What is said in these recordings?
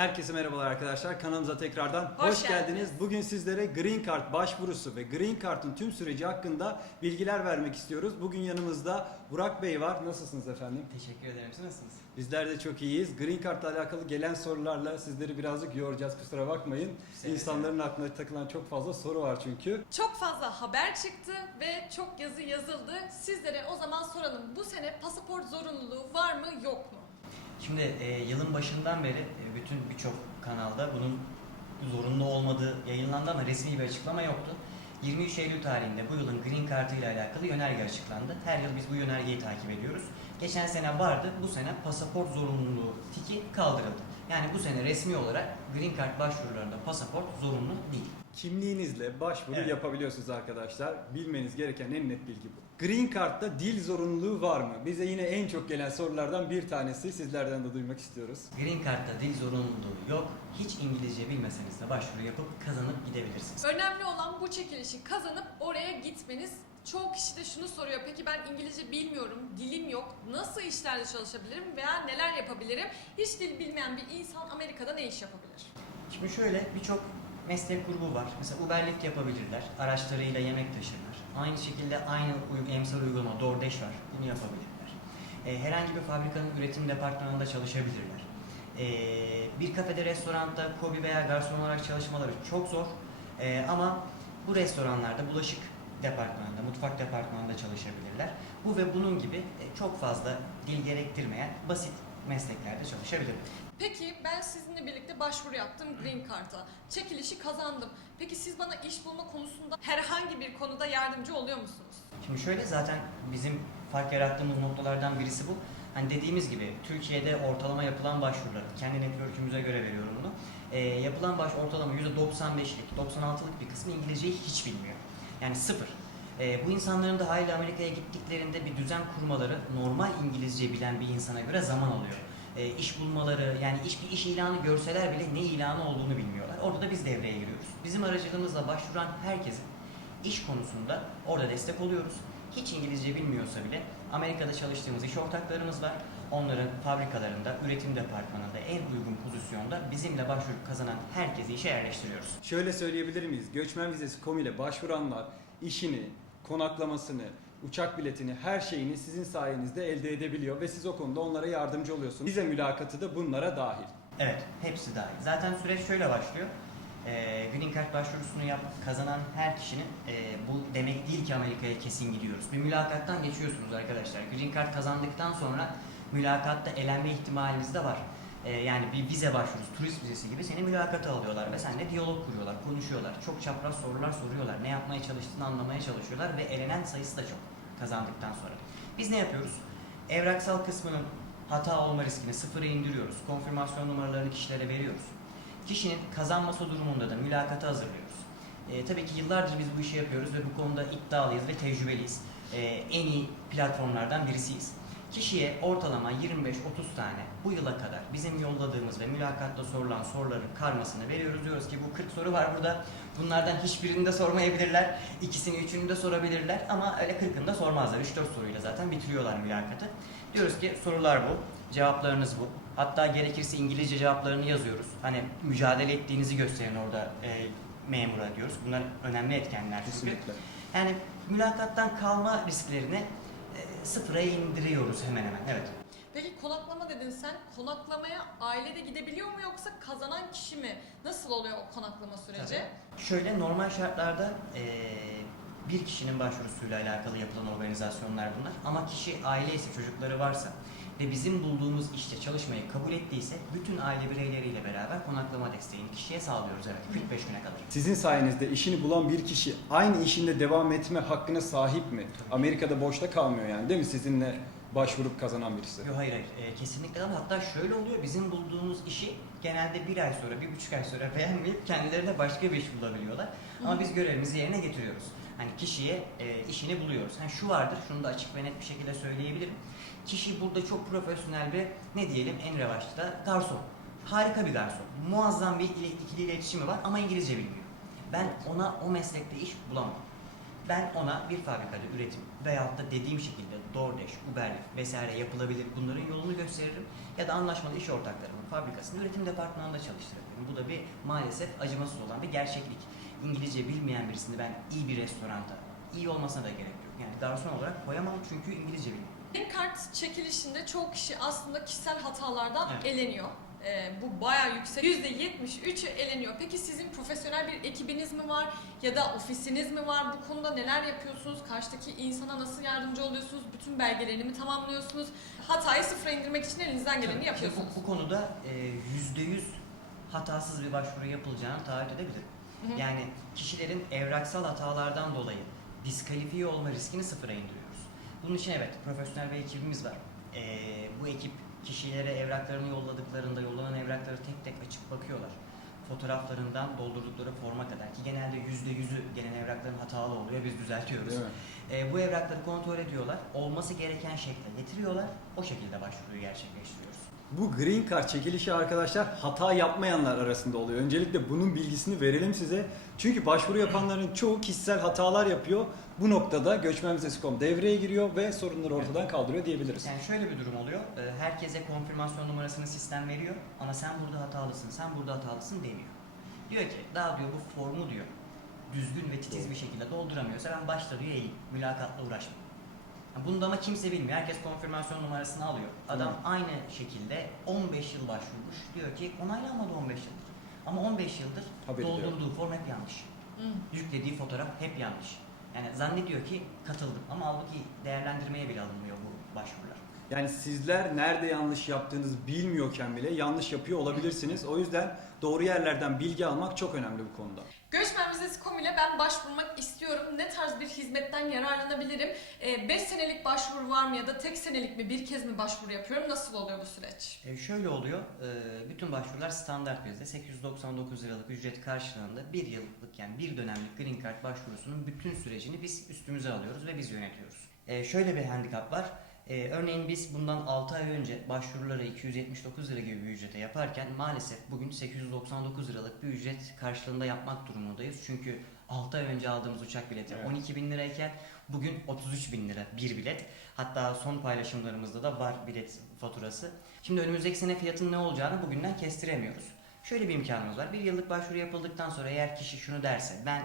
Herkese merhabalar arkadaşlar. Kanalımıza tekrardan hoş, Hoş geldiniz. geldiniz. Bugün sizlere Green Card başvurusu ve Green Card'ın tüm süreci hakkında bilgiler vermek istiyoruz. Bugün yanımızda Burak Bey var. Nasılsınız efendim? Teşekkür ederim. Siz nasılsınız? Bizler de çok iyiyiz. Green Card'la alakalı gelen sorularla sizleri birazcık yoracağız. Kusura bakmayın. Seve İnsanların aklına takılan çok fazla soru var çünkü. Çok fazla haber çıktı ve çok yazı yazıldı. Sizlere o zaman soralım. Bu sene pasaport zorunluluğu var mı yok mu? Şimdi e, yılın başından beri e, bütün birçok kanalda bunun zorunlu olmadığı yayınlandı ama resmi bir açıklama yoktu. 23 Eylül tarihinde bu yılın Green Card ile alakalı yönerge açıklandı. Her yıl biz bu yönergeyi takip ediyoruz. Geçen sene vardı, bu sene pasaport zorunluluğu tiki kaldırıldı. Yani bu sene resmi olarak Green Card başvurularında pasaport zorunlu değil. Kimliğinizle başvuru Evet. yapabiliyorsunuz arkadaşlar. Bilmeniz gereken en net bilgi bu. Green Card'da dil zorunluluğu var mı? Bize yine en çok gelen sorulardan bir tanesi. Sizlerden de duymak istiyoruz. Green Card'da dil zorunluluğu yok. Hiç İngilizce bilmeseniz de başvuru yapıp kazanıp gidebilirsiniz. Önemli olan bu çekilişi kazanıp oraya gitmeniz. Çoğu kişi de şunu soruyor. Peki ben İngilizce bilmiyorum, dilim yok. Nasıl işlerde çalışabilirim veya neler yapabilirim? Hiç dil bilmeyen bir insan Amerika'da ne iş yapabilir? Şimdi şöyle birçok meslek grubu var. Mesela Uberlift yapabilirler. Araçlarıyla yemek taşırlar. Aynı şekilde aynı emsal uygulama DoorDash var. Bunu yapabilirler. Ee, herhangi bir fabrikanın üretim departmanında çalışabilirler. Ee, bir kafede, restoranda kobi veya garson olarak çalışmaları çok zor. Ee, ama bu restoranlarda bulaşık departmanında, mutfak departmanında çalışabilirler. Bu ve bunun gibi e, çok fazla dil gerektirmeyen basit mesleklerde çalışabilir. Peki ben sizinle birlikte başvuru yaptım Green Card'a. Çekilişi kazandım. Peki siz bana iş bulma konusunda herhangi bir konuda yardımcı oluyor musunuz? Şimdi şöyle zaten bizim fark yarattığımız noktalardan birisi bu. Hani dediğimiz gibi Türkiye'de ortalama yapılan başvurular, kendi network'ümüze göre veriyorum bunu. Ee, yapılan baş ortalama %95'lik, 96'lık bir kısmı İngilizceyi hiç bilmiyor. Yani sıfır. Ee, bu insanların da haliyle Amerika'ya gittiklerinde bir düzen kurmaları normal İngilizce bilen bir insana göre zaman alıyor. Ee, iş bulmaları, yani iş bir iş ilanı görseler bile ne ilanı olduğunu bilmiyorlar. Orada da biz devreye giriyoruz. Bizim aracılığımızla başvuran herkesin iş konusunda orada destek oluyoruz. Hiç İngilizce bilmiyorsa bile Amerika'da çalıştığımız iş ortaklarımız var. Onların fabrikalarında, üretim departmanında en uygun pozisyonda bizimle başvurup kazanan herkesi işe yerleştiriyoruz. Şöyle söyleyebilir miyiz? Göçmen vizesi ile başvuranlar işini, konaklamasını, uçak biletini, her şeyini sizin sayenizde elde edebiliyor ve siz o konuda onlara yardımcı oluyorsunuz. Vize mülakatı da bunlara dahil. Evet, hepsi dahil. Zaten süreç şöyle başlıyor. Ee, Green Card başvurusunu yap, kazanan her kişinin e, bu demek değil ki Amerika'ya kesin gidiyoruz. Bir mülakattan geçiyorsunuz arkadaşlar. Green Card kazandıktan sonra mülakatta elenme ihtimaliniz de var. Ee, yani bir vize başvurusu, turist vizesi gibi seni mülakata alıyorlar ve seninle diyalog kuruyorlar, konuşuyorlar. Çok çapraz sorular soruyorlar. Ne yapmaya çalıştığını anlamaya çalışıyorlar ve elenen sayısı da çok kazandıktan sonra. Biz ne yapıyoruz? Evraksal kısmının hata olma riskini sıfıra indiriyoruz. Konfirmasyon numaralarını kişilere veriyoruz. Kişinin kazanması durumunda da mülakatı hazırlıyoruz. Ee, tabii ki yıllardır biz bu işi yapıyoruz ve bu konuda iddialıyız ve tecrübeliyiz. Ee, en iyi platformlardan birisiyiz. Kişiye ortalama 25-30 tane bu yıla kadar bizim yolladığımız ve mülakatta sorulan soruların karmasını veriyoruz. Diyoruz ki bu 40 soru var burada. Bunlardan hiçbirini de sormayabilirler. ikisini, üçünü de sorabilirler ama öyle 40'ını da sormazlar. 3-4 soruyla zaten bitiriyorlar mülakatı. Diyoruz ki sorular bu, cevaplarınız bu. Hatta gerekirse İngilizce cevaplarını yazıyoruz. Hani mücadele ettiğinizi gösterin orada e, memura diyoruz. Bunlar önemli etkenler çünkü. Kesinlikle. Yani mülakattan kalma risklerini sıfıra indiriyoruz hemen hemen. Evet. Peki konaklama dedin sen. Konaklamaya aile de gidebiliyor mu yoksa kazanan kişi mi? Nasıl oluyor o konaklama süreci? Tabii. Şöyle normal şartlarda e, bir kişinin başvurusuyla alakalı yapılan organizasyonlar bunlar. Ama kişi aile ise çocukları varsa ve bizim bulduğumuz işte çalışmayı kabul ettiyse bütün aile bireyleriyle beraber konaklama desteğini kişiye sağlıyoruz evet 45 güne kadar. Sizin sayenizde işini bulan bir kişi aynı işinde devam etme hakkına sahip mi? Amerika'da boşta kalmıyor yani değil mi sizinle başvurup kazanan birisi? Yok hayır hayır e, kesinlikle ama hatta şöyle oluyor bizim bulduğumuz işi genelde bir ay sonra bir buçuk ay sonra beğenmeyip kendilerine başka bir iş bulabiliyorlar. Ama biz görevimizi yerine getiriyoruz. Hani kişiye e, işini buluyoruz. Hani şu vardır şunu da açık ve net bir şekilde söyleyebilirim. Kişi burada çok profesyonel ve ne diyelim en revaçta garson. Harika bir garson. Muazzam bir ile- ikili iletişimi var ama İngilizce bilmiyor. Ben ona o meslekte iş bulamam. Ben ona bir fabrikada üretim veyahut da dediğim şekilde DoorDash, Uber vesaire yapılabilir bunların yolunu gösteririm. Ya da anlaşmalı iş ortaklarımın fabrikasında üretim departmanında çalıştırabilirim. Bu da bir maalesef acımasız olan bir gerçeklik. İngilizce bilmeyen birisini ben iyi bir restoranda, iyi olmasına da gerek yok. Yani garson olarak koyamam çünkü İngilizce bilmiyorum. Green kart çekilişinde çoğu kişi aslında kişisel hatalardan Evet. eleniyor. Ee, bu bayağı yüksek. %73'ü eleniyor. Peki sizin profesyonel bir ekibiniz mi var? Ya da ofisiniz mi var? Bu konuda neler yapıyorsunuz? Karşıdaki insana nasıl yardımcı oluyorsunuz? Bütün belgelerini mi tamamlıyorsunuz? Hatayı sıfıra indirmek için elinizden geleni Tabii, yapıyorsunuz. Bu, bu konuda e, yüzde yüz hatasız bir başvuru yapılacağını taahhüt edebilirim. Hı hı. Yani kişilerin evraksal hatalardan dolayı diskalifiye olma riskini sıfıra indiriyoruz. Bunun için evet profesyonel bir ekibimiz var. E, bu ekip kişilere evraklarını yolladıklarında yollanan evrakları tek tek açıp bakıyorlar. Fotoğraflarından doldurdukları forma kadar ki genelde yüzde yüzü gelen evrakların hatalı oluyor biz düzeltiyoruz. Değil mi? E, bu evrakları kontrol ediyorlar. Olması gereken şekle getiriyorlar. O şekilde başvuruyu gerçekleştiriyoruz. Bu green card çekilişi arkadaşlar hata yapmayanlar arasında oluyor. Öncelikle bunun bilgisini verelim size. Çünkü başvuru yapanların çoğu kişisel hatalar yapıyor. Bu noktada göçmen vizesi.com devreye giriyor ve sorunları ortadan kaldırıyor diyebiliriz. Yani şöyle bir durum oluyor. e, Herkese konfirmasyon numarasını sistem veriyor ama sen burada hatalısın, sen burada hatalısın demiyor. Diyor ki daha diyor bu formu diyor düzgün ve titiz bir şekilde dolduramıyorsa ben başta diyor eğilim, mülakatla uğraşma. Yani Bunu da ama kimse bilmiyor. Herkes konfirmasyon numarasını alıyor. Adam Hı. aynı şekilde 15 yıl başvurmuş. Diyor ki onaylanmadı 15 yıldır. Ama 15 yıldır Haberi doldurduğu form hep yanlış. Hı. Yüklediği fotoğraf hep yanlış. Yani zannediyor ki katıldım ama halbuki değerlendirmeye bile alınmıyor bu başvurular. Yani sizler nerede yanlış yaptığınızı bilmiyorken bile yanlış yapıyor olabilirsiniz. O yüzden doğru yerlerden bilgi almak çok önemli bu konuda. Göçmen Vizesi.com ile ben başvurmak istiyorum. Ne tarz bir hizmetten yararlanabilirim? 5 senelik başvuru var mı ya da tek senelik mi bir kez mi başvuru yapıyorum? Nasıl oluyor bu süreç? E, şöyle oluyor, e, bütün başvurular standart bizde 899 liralık ücret karşılığında bir yıllık yani bir dönemlik Green Card başvurusunun bütün sürecini biz üstümüze alıyoruz ve biz yönetiyoruz. E, şöyle bir handikap var. E, örneğin biz bundan 6 ay önce başvuruları 279 lira gibi bir ücrete yaparken maalesef bugün 899 liralık bir ücret karşılığında yapmak durumundayız. Çünkü 6 ay önce aldığımız uçak bileti Evet. 12 bin lirayken bugün 33 bin lira bir bilet. Hatta son paylaşımlarımızda da var bilet faturası. Şimdi önümüzdeki sene fiyatın ne olacağını bugünden kestiremiyoruz. Şöyle bir imkanımız var. Bir yıllık başvuru yapıldıktan sonra eğer kişi şunu derse ben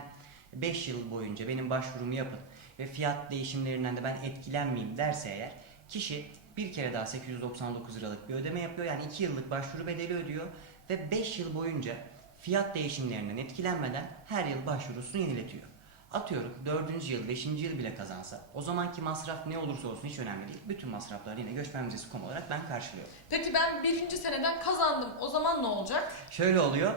5 yıl boyunca benim başvurumu yapın ve fiyat değişimlerinden de ben etkilenmeyeyim derse eğer kişi bir kere daha 899 liralık bir ödeme yapıyor. Yani 2 yıllık başvuru bedeli ödüyor ve 5 yıl boyunca fiyat değişimlerinden etkilenmeden her yıl başvurusunu yeniletiyor. Atıyorum 4. yıl, 5. yıl bile kazansa o zamanki masraf ne olursa olsun hiç önemli değil. Bütün masrafları yine göçmen vizesi.com olarak ben karşılıyorum. Peki ben birinci seneden kazandım. O zaman ne olacak? Şöyle oluyor.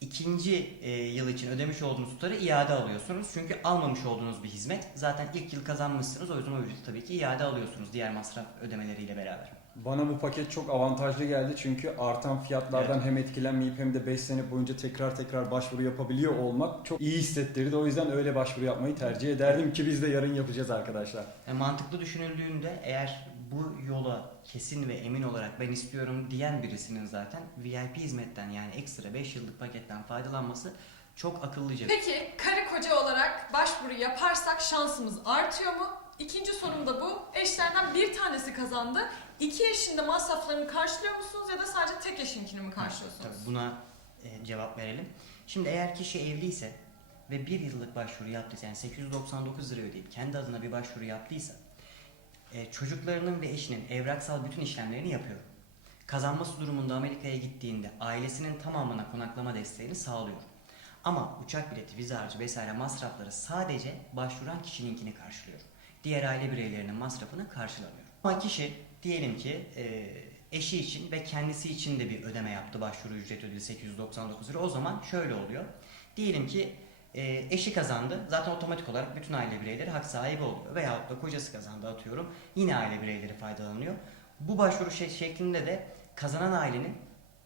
İkinci e, yıl için ödemiş olduğunuz tutarı iade alıyorsunuz. Çünkü almamış olduğunuz bir hizmet. Zaten ilk yıl kazanmışsınız. O yüzden o ücreti tabii ki iade alıyorsunuz diğer masraf ödemeleriyle beraber. Bana bu paket çok avantajlı geldi çünkü artan fiyatlardan Evet. hem etkilenmeyip hem de 5 sene boyunca tekrar tekrar başvuru yapabiliyor olmak çok iyi hissettirdi. O yüzden öyle başvuru yapmayı tercih ederdim ki biz de yarın yapacağız arkadaşlar. E, mantıklı düşünüldüğünde eğer bu yola kesin ve emin olarak ben istiyorum diyen birisinin zaten VIP hizmetten yani ekstra 5 yıllık paketten faydalanması çok akıllıca. Peki karı koca olarak başvuru yaparsak şansımız artıyor mu? İkinci sorum da bu. Eşlerden bir tanesi kazandı. İki eşin de masraflarını karşılıyor musunuz ya da sadece tek eşinkini mi karşılıyorsunuz? Tabii buna e, cevap verelim. Şimdi eğer kişi evliyse ve bir yıllık başvuru yaptıysa yani 899 lira ödeyip kendi adına bir başvuru yaptıysa e, çocuklarının ve eşinin evraksal bütün işlemlerini yapıyor. Kazanması durumunda Amerika'ya gittiğinde ailesinin tamamına konaklama desteğini sağlıyor. Ama uçak bileti, vize harcı vesaire masrafları sadece başvuran kişininkini karşılıyor. Diğer aile bireylerinin masrafını karşılamıyor. Ama kişi diyelim ki e, eşi için ve kendisi için de bir ödeme yaptı başvuru ücret ödülü 899 lira. O zaman şöyle oluyor. Diyelim ki e, eşi kazandı. Zaten otomatik olarak bütün aile bireyleri hak sahibi oluyor. Veyahut da kocası kazandı atıyorum. Yine aile bireyleri faydalanıyor. Bu başvuru şey, şeklinde de kazanan ailenin,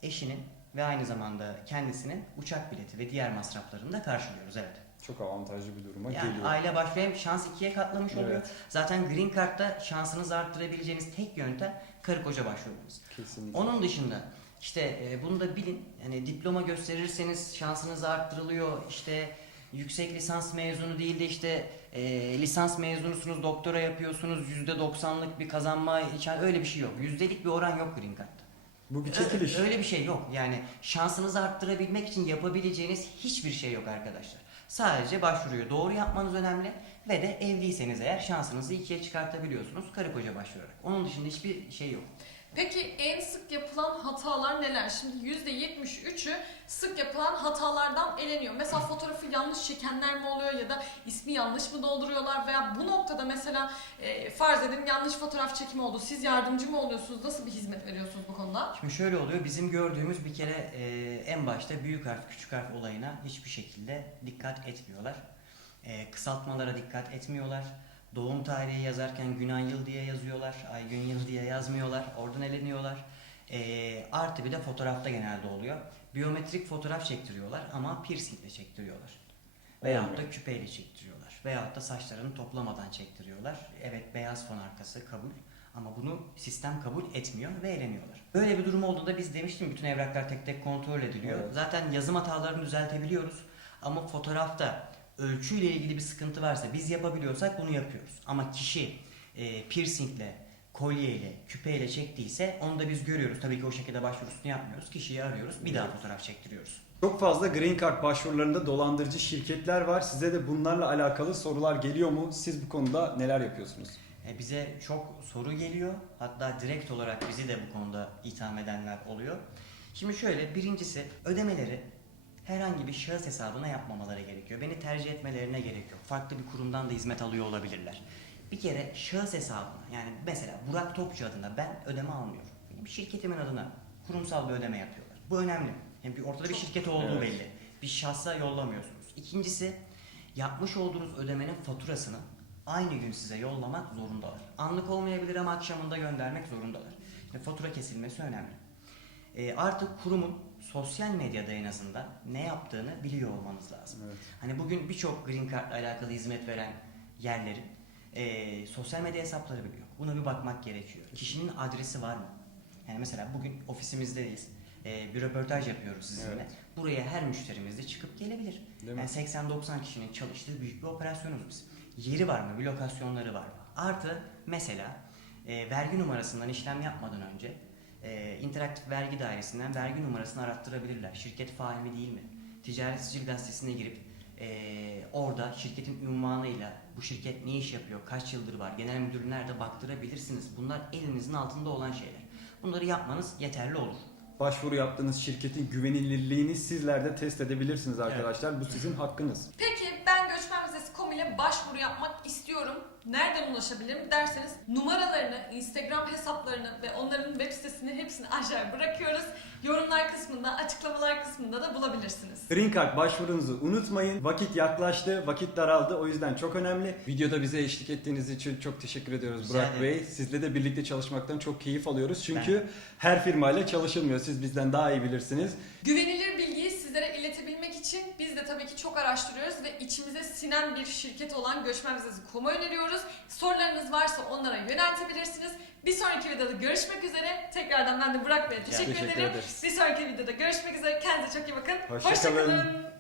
eşinin ve aynı zamanda kendisinin uçak bileti ve diğer masraflarını da karşılıyoruz. Evet. Çok avantajlı bir duruma Yani geliyor. aile başvuru hem şans ikiye katlamış oluyor. Evet. Zaten Green Card'da şansınızı arttırabileceğiniz tek yöntem karı koca başvurmanız. Kesinlikle. Onun dışında işte e, bunu da bilin. Yani diploma gösterirseniz şansınız arttırılıyor. İşte yüksek lisans mezunu değil de işte e, lisans mezunusunuz, doktora yapıyorsunuz, %90'lık bir kazanma için öyle bir şey yok. Yüzdelik bir oran yok Green Card'da. Bu bir çekiliş. Öyle bir şey yok. Yani şansınızı arttırabilmek için yapabileceğiniz hiçbir şey yok arkadaşlar. Sadece başvuruyu doğru yapmanız önemli ve de evliyseniz eğer şansınızı ikiye çıkartabiliyorsunuz karı koca başvurarak. Onun dışında hiçbir şey yok. Peki en sık yapılan hatalar neler? Şimdi %73'ü sık yapılan hatalardan eleniyor. Mesela fotoğrafı yanlış çekenler mi oluyor ya da ismi yanlış mı dolduruyorlar veya bu noktada mesela e, farz edin yanlış fotoğraf çekimi oldu. Siz yardımcı mı oluyorsunuz? Nasıl bir hizmet veriyorsunuz bu konuda? Şimdi şöyle oluyor. Bizim gördüğümüz bir kere e, en başta büyük harf küçük harf olayına hiçbir şekilde dikkat etmiyorlar. E, kısaltmalara dikkat etmiyorlar. Doğum tarihi yazarken gün ay yıl diye yazıyorlar. Ay gün yıl diye yazmıyorlar. Oradan eleniyorlar. E, artı bir de fotoğrafta genelde oluyor. Biyometrik fotoğraf çektiriyorlar ama piercingle çektiriyorlar. Veyahut da küpeyle çektiriyorlar. Veyahut da saçlarını toplamadan çektiriyorlar. Evet beyaz fon arkası kabul. Ama bunu sistem kabul etmiyor ve eğleniyorlar. Böyle bir durum olduğunda biz demiştim bütün evraklar tek tek kontrol ediliyor. Evet. Zaten yazım hatalarını düzeltebiliyoruz. Ama fotoğrafta ölçüyle ilgili bir sıkıntı varsa biz yapabiliyorsak bunu yapıyoruz. Ama kişi e, piercingle, kolyeyle, küpeyle çektiyse onu da biz görüyoruz. Tabii ki o şekilde başvurusunu yapmıyoruz. Kişiyi arıyoruz. Bir daha fotoğraf çektiriyoruz. Çok fazla Green Card başvurularında dolandırıcı şirketler var. Size de bunlarla alakalı sorular geliyor mu? Siz bu konuda neler yapıyorsunuz? E, bize çok soru geliyor. Hatta direkt olarak bizi de bu konuda itham edenler oluyor. Şimdi şöyle birincisi ödemeleri herhangi bir şahıs hesabına yapmamaları gerekiyor. Beni tercih etmelerine gerek yok. Farklı bir kurumdan da hizmet alıyor olabilirler. Bir kere şahıs hesabına yani mesela Burak Topçu adına ben ödeme almıyorum. Benim şirketimin adına kurumsal bir ödeme yapıyorlar. Bu önemli. Yani bir ortada bir şirket olduğu Evet. belli. Bir şahsa yollamıyorsunuz. İkincisi yapmış olduğunuz ödemenin faturasını aynı gün size yollamak zorundalar. Anlık olmayabilir ama akşamında göndermek zorundalar. İşte fatura kesilmesi önemli. E, artık kurumun sosyal medyada en azından ne yaptığını biliyor olmanız lazım. Evet. Hani bugün birçok Green Card ile alakalı hizmet veren yerlerin e, sosyal medya hesapları biliyor. Buna bir bakmak gerekiyor. Kişinin adresi var mı? Yani mesela bugün ofisimizdeyiz. E, bir röportaj yapıyoruz sizinle. Evet. Buraya her müşterimiz de çıkıp gelebilir. Değil? Yani 80-90 kişinin çalıştığı büyük bir operasyonuz biz. Yeri var mı? Bir lokasyonları var mı? Artı mesela e, vergi numarasından işlem yapmadan önce e, interaktif vergi dairesinden vergi numarasını arattırabilirler. Şirket faal mi değil mi? Ticaret Sicil Gazetesi'ne girip e, orada şirketin ünvanıyla bu şirket ne iş yapıyor, kaç yıldır var, genel müdür nerede baktırabilirsiniz. Bunlar elinizin altında olan şeyler. Bunları yapmanız yeterli olur. Başvuru yaptığınız şirketin güvenilirliğini sizler de test edebilirsiniz arkadaşlar. Bu sizin hakkınız. Peki ben göçmen vizesi.com ile başvuru yapmak. Nereden ulaşabilirim derseniz numaralarını, Instagram hesaplarını ve onların web sitesini hepsini aşağıya bırakıyoruz. Yorumlar kısmında, açıklamalar kısmında da bulabilirsiniz. Green Card başvurunuzu unutmayın. Vakit yaklaştı, vakit daraldı. O yüzden çok önemli. Videoda bize eşlik ettiğiniz için çok teşekkür ediyoruz Rica Burak ederim. Bey. Sizle de birlikte çalışmaktan çok keyif alıyoruz. Çünkü her firmayla çalışılmıyor. Siz bizden daha iyi bilirsiniz. Güvenilir bilgiyi sizlere iletebilmek için biz de tabii ki çok araştırıyoruz ve içimize sinen bir şirket olan Göçmen Vizesi.com'u öneriyoruz. Sorularınız varsa onlara yöneltebilirsiniz. Bir sonraki videoda görüşmek üzere. Tekrardan ben de Burak Bey'e teşekkür, Teşekkür ederim. ederiz. Bir sonraki videoda görüşmek üzere. Kendinize çok iyi bakın. Hoşça kalın. kalın.